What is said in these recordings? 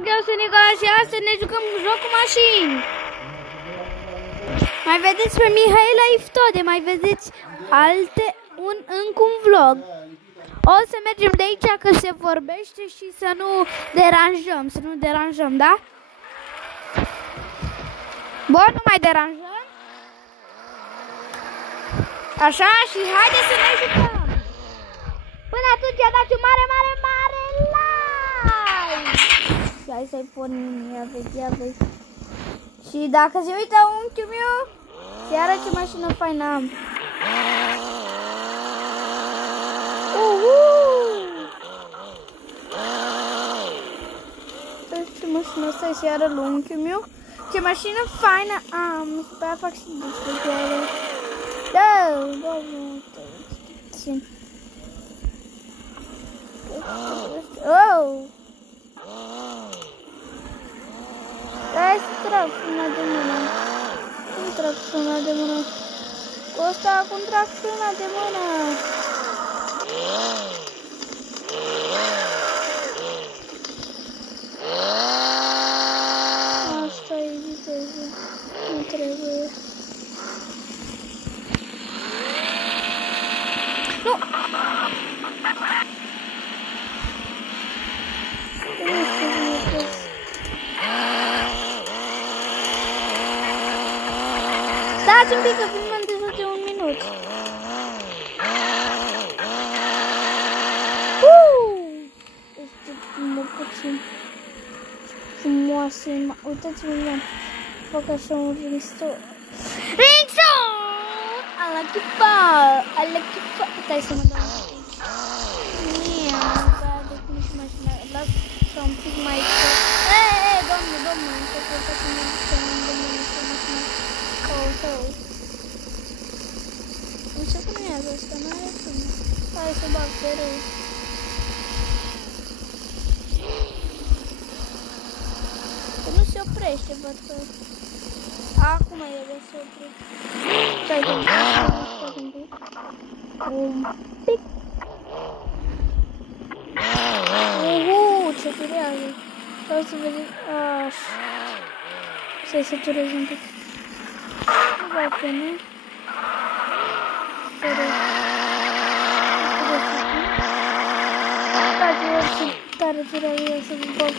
vlog, eu sunt Nicola și astăzi ne jucăm joc cu mașini. Mai vedeți pe Mihaela Iftode, mai vedeți încă un vlog. O să mergem de aici că se vorbește și să nu deranjăm, da? Bun, nu mai deranjăm. Așa, și haideți să ne jucăm. Până atunci dați un mare like. Hai să-i pornim, ia vezi. Și dacă se uită unchiul meu, se arată ce mașină faină am. Ce mașină asta e, se arată lui unchiul meu. Ce mașină faină am. Pe aia fac și discuțiile. Da, oh! Hai să trag frâna de mână. Cum trag frâna de mână? Costa, cum trag frâna de mână? Asta e viteză. Nu trebuie. Nu! Stați un pic că filmăm deja de 1 minut. Este mă puțin frumoase. Uitați-vă, mă. Fac așa un ringstone. I like it far. Stai să mă dau las un pic mai domnul, să portați un nu se fumează asta, nu are fume. Hai să bag pe rău. Că nu se oprește, văd că... Acum e se oprește. Stai de un pic. Ce firează. Vreau să vedeți. Așa. Să-i saturez un pic. Nu va pune. Tare firează să vă bag.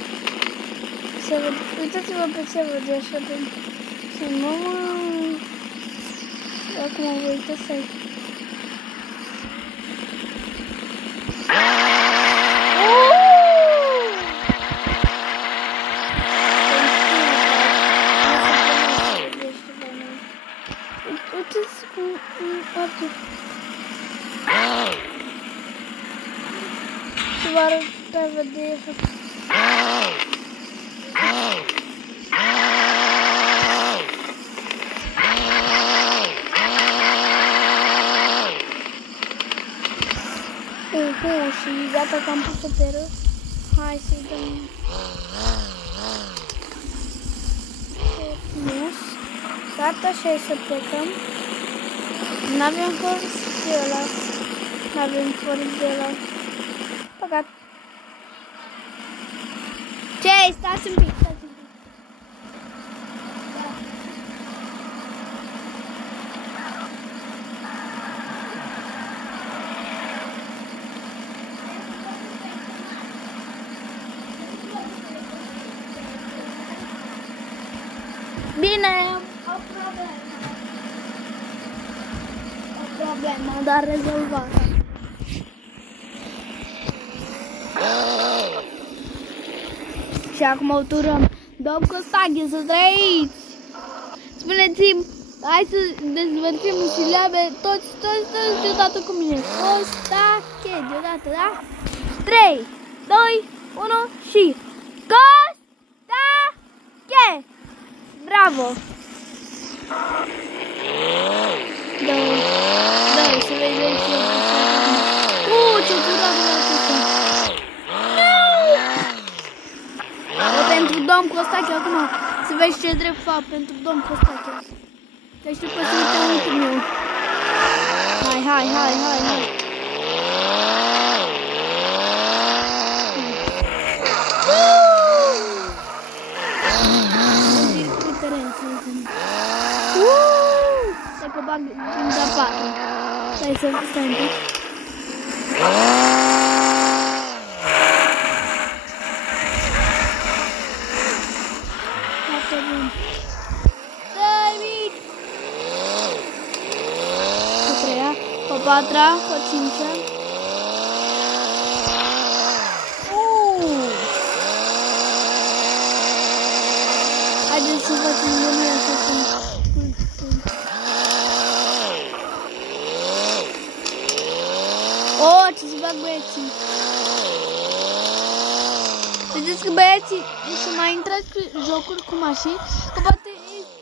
Uitați-vă pe ce văd așa pe... Și mamă... Acum vă uitați să-i... Și vă arăt pe vedere. Și gata că am pus-o pe râu. Hai să-i dăm frumos. Gata și hai să plecăm. N-avem forț de ăla. Păcat. Ce? Stați un pic. Bine, o problemă, dar rezolvată. Și acum o turăm. Domn Costache, să trăiți! Spuneți-mi, hai să dezvârțim silabe toți deodată cu mine. Costache, deodată, da? 3, 2, 1 și... Costache! Bravo! Dă-i, să vedem ce ce durat de acesta! Pentru domn Costache acum, să vezi ce drept fac pentru domn Costache. Că știu că se uită unchiul meu. Hai! bag printre 4. Stai să stai un pic. Foarte bun. David! Cu 3-a, cu 4-a, cu 5-a. Haideți să facem de noi așa cum... Oh, ce se bag băieții! Vedeți că băieții să mai intrați pe jocuri cu mașini, că poate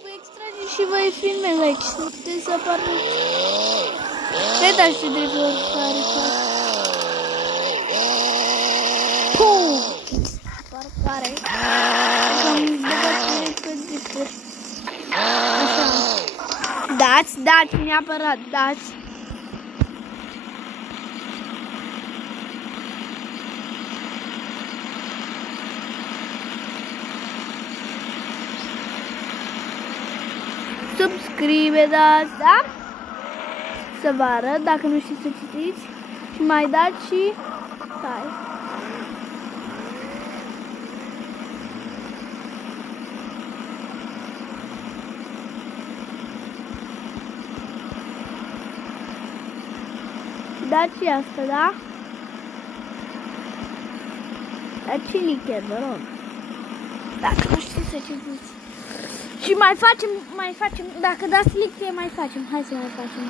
vă extrage și voi filme vechi și puteți să apară... Uitați ce drifturi care fac! Puuu! Parcare! Am băgat pe drifturi. Așa. Dați, neapărat, dați! Subscribe, dați, da? Să vă arăt, dacă nu știți să citiți. Și mai dați și... Stai. Dați și asta, da? Dați și like, vă rog. Dacă nu știți să citiți. Și mai facem, dacă dați like, mai facem. Hai să mai facem.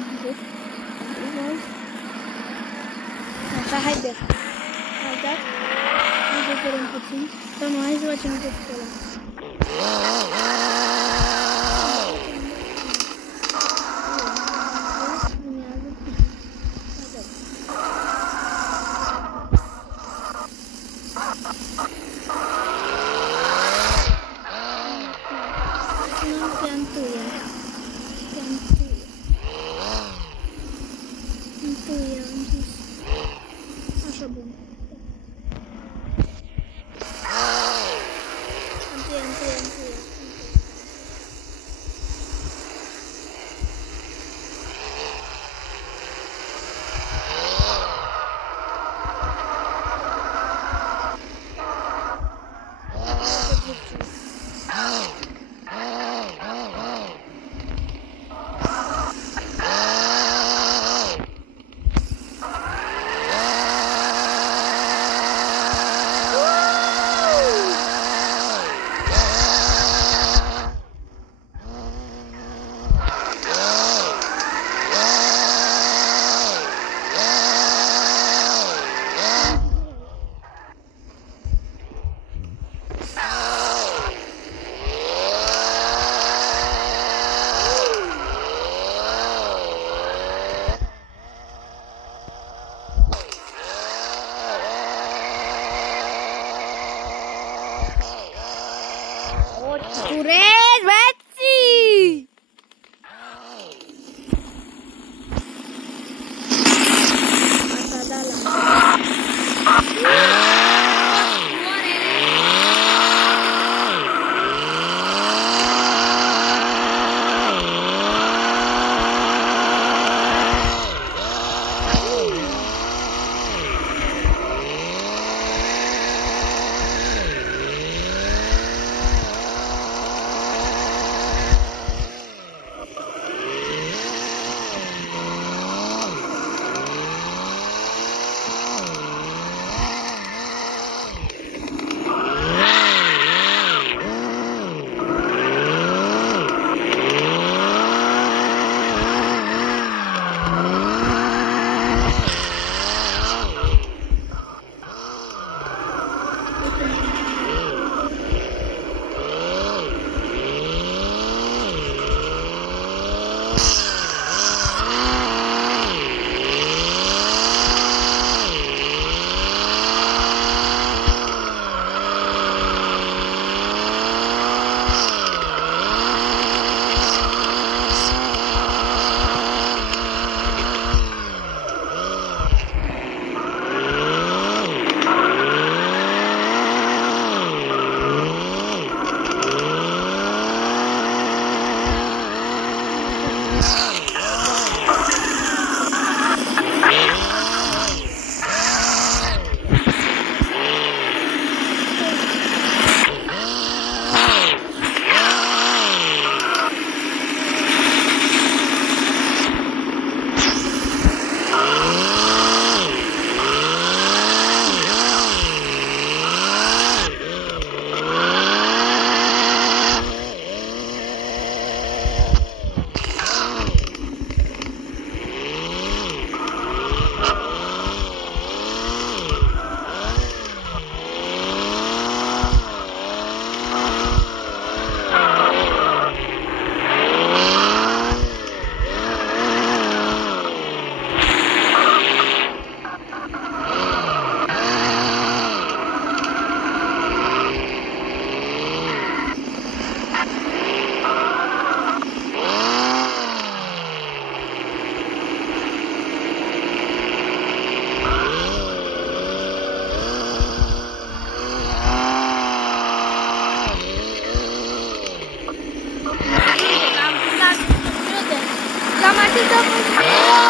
Așa, haide. Hai, dați. Hai să cărăm puțin. Sau nu, hai să facem un pic ăla. Așa bun. Întâi. Curezi, băieții! Asta da la... Atât a fost.